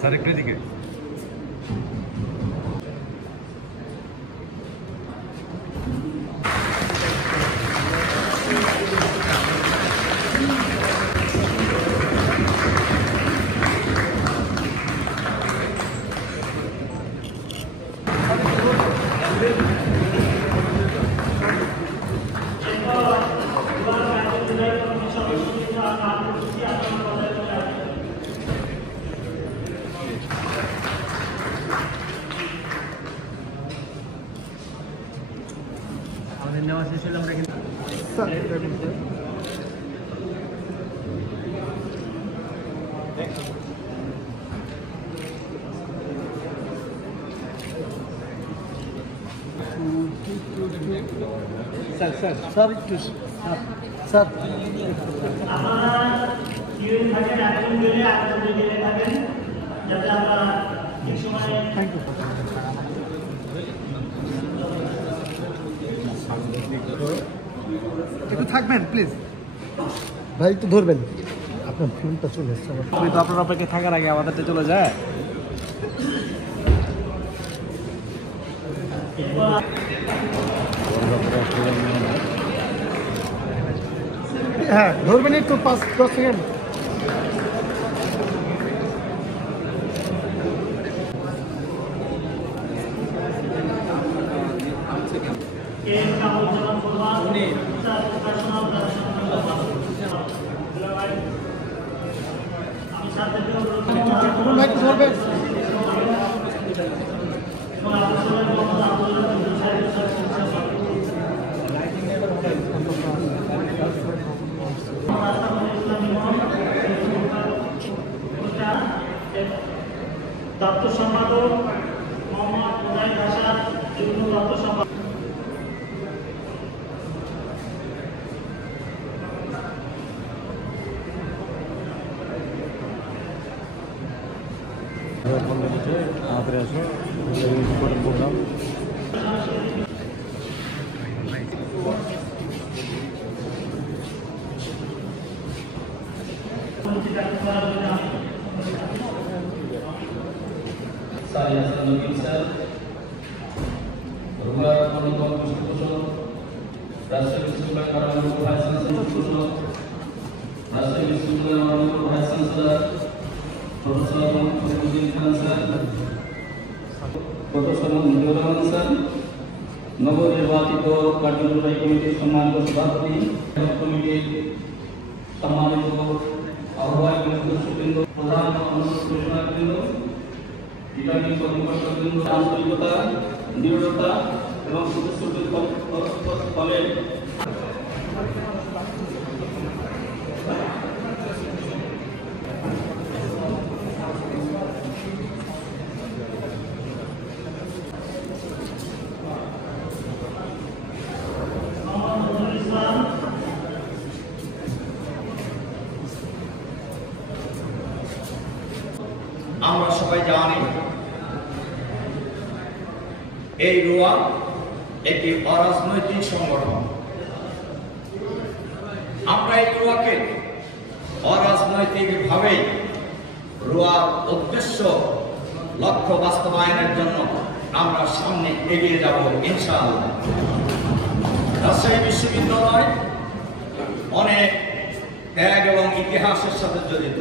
Sir একটু এদিকে। আমাদের নেওয়া শেষ হলে আমরা কিন্তু স্যার স্যার স্যার একটু স্যার আপনারা কিউয়ে থাকেন, একজন গেলে আরেকজন গেলে থাকেন, যাতে আমরা ঠিক সময়ে থ্যাংক ইউ একটু থাকবেন প্লিজ ভাই, একটু ধরবেন। আপনার ফোনটা চলে এসছে আমার। তো আপনার অপেক্ষা থাকার আগে আমাদেরটা চলে যায়। হ্যাঁ ধরবেন একটু 5-10 সেকেন্ড। ভাই একটু ধরবেন। দপ্তর সম্পাদক মোহাম্মদ মুজাহিদ হাসান, যুগ্ম দপ্তর সম্পাদক। আমাদের আসো প্রোগ্রাম নবনির্বাচিত কার্যনির্বাহী কমিটির সম্মানিত সভাপতি, কমিটির সম্মানিত আহ্বায়ক সদস্যবৃন্দ, প্রধান কমিশনারবৃন্দ, রিটার্নিং কর্মকর্তাবৃন্দ, আন্তরিকতা, দৃঢ়তা এবং সদস্যদের আমরা সবাই জানি এই রুয়া একটি অরাজনৈতিক সংগঠন। আমরা এই রুয়াকে অরাজনৈতিকভাবে রুয়ার উদ্দেশ্য লক্ষ্য বাস্তবায়নের জন্য আমরা সামনে এগিয়ে যাব ইনশাআল্লাহ। রাজশাহী বিশ্ববিদ্যালয় অনেক ত্যাগ এবং ইতিহাসের সাথে জড়িত।